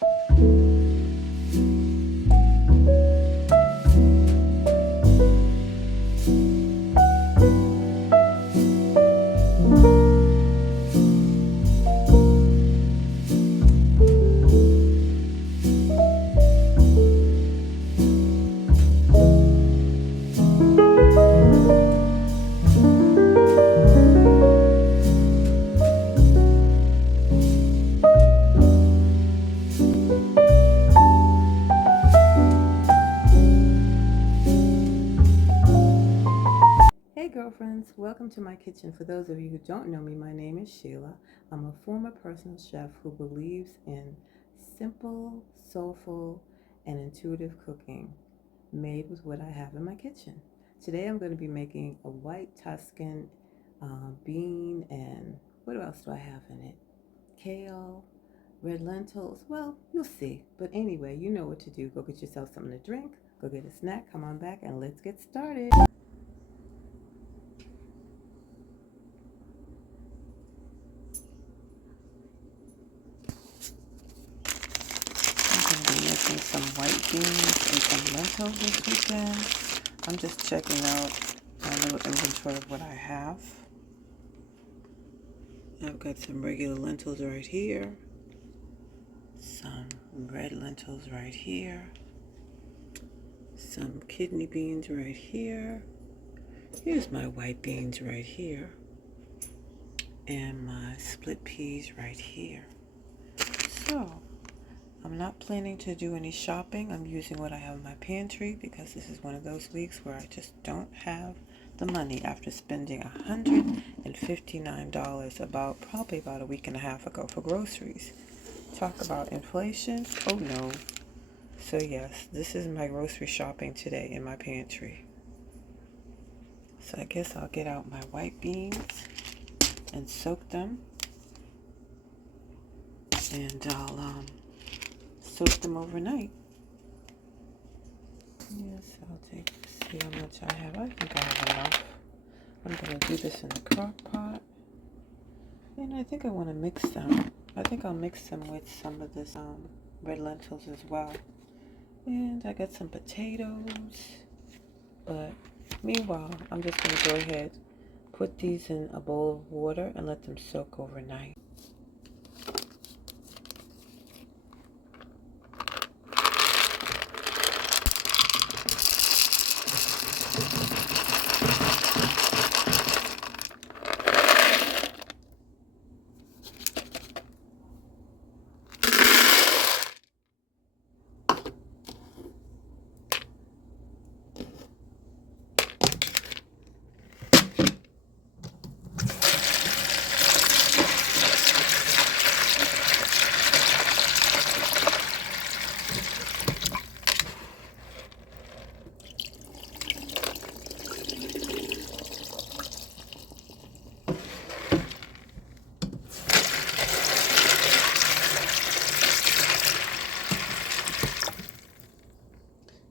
Hey girlfriends, welcome to my kitchen. For those of you who don't know me, my name is Sheila. I'm a former personal chef who believes in simple, soulful, and intuitive cooking made with what I have in my kitchen. Today I'm going to be making a white Tuscan bean, and what else do I have in it? Kale, red lentils. Well, you'll see. But anyway, you know what to do. Go get yourself something to drink, go get a snack, come on back, and let's get started. Making some white beans and some lentils this weekend. I'm just checking out my little inventory of what I have. I've got some regular lentils right here, some red lentils right here, some kidney beans right here. Here's my white beans right here, and my split peas right here. So I'm not planning to do any shopping. I'm using what I have in my pantry because this is one of those weeks where I just don't have the money after spending $159 probably about a week and a half ago for groceries. Talk about inflation. Oh no. So yes, this is my grocery shopping today in my pantry. So I guess I'll get out my white beans and soak them. And I'll soak them overnight. Yes, I'll see how much I have. I think I have enough. I'm going to do this in the crock pot. And I think I want to mix them. I think I'll mix them with some of this red lentils as well. And I got some potatoes. But meanwhile, I'm just going to go ahead, put these in a bowl of water and let them soak overnight.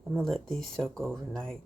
I'm going to let these soak overnight.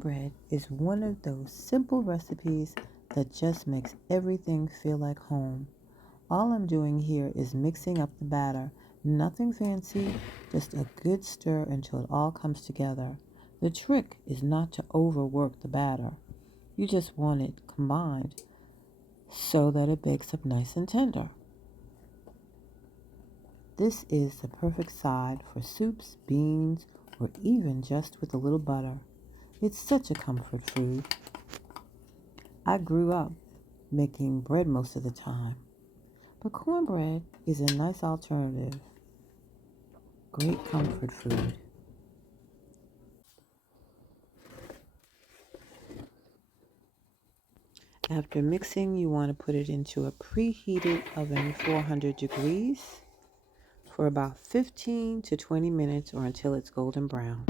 Cornbread is one of those simple recipes that just makes everything feel like home. All I'm doing here is mixing up the batter. Nothing fancy, just a good stir until it all comes together. The trick is not to overwork the batter. You just want it combined so that it bakes up nice and tender. This is the perfect side for soups, beans, or even just with a little butter. It's such a comfort food. I grew up making bread most of the time, but cornbread is a nice alternative. Great comfort food. After mixing, you want to put it into a preheated oven 400 degrees for about 15 to 20 minutes or until it's golden brown.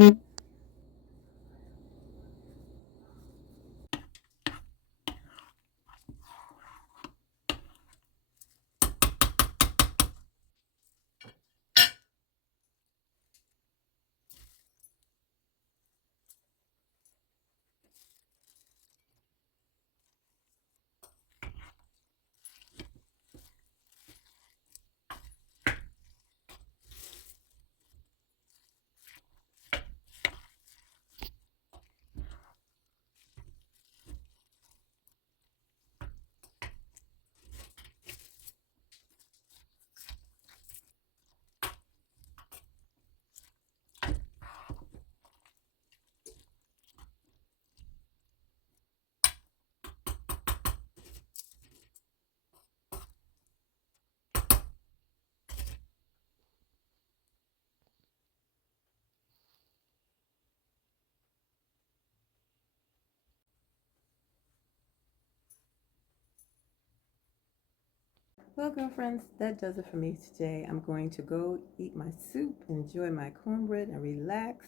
Well, girlfriends, that does it for me today. I'm going to go eat my soup, enjoy my cornbread, and relax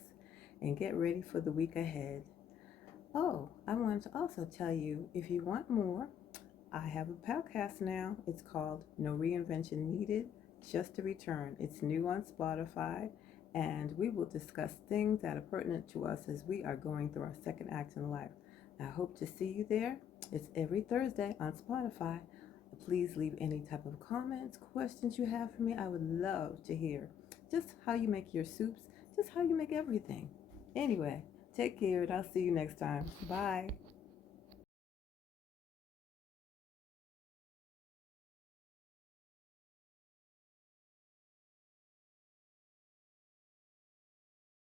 and get ready for the week ahead. Oh, I wanted to also tell you if you want more, I have a podcast now. It's called No Reinvention Needed, Just a Return. It's new on Spotify, and we will discuss things that are pertinent to us as we are going through our second act in life. I hope to see you there. It's every Thursday on Spotify. Please leave any type of comments, questions you have for me. I would love to hear just how you make your soups, just how you make everything. Anyway, take care and I'll see you next time. Bye.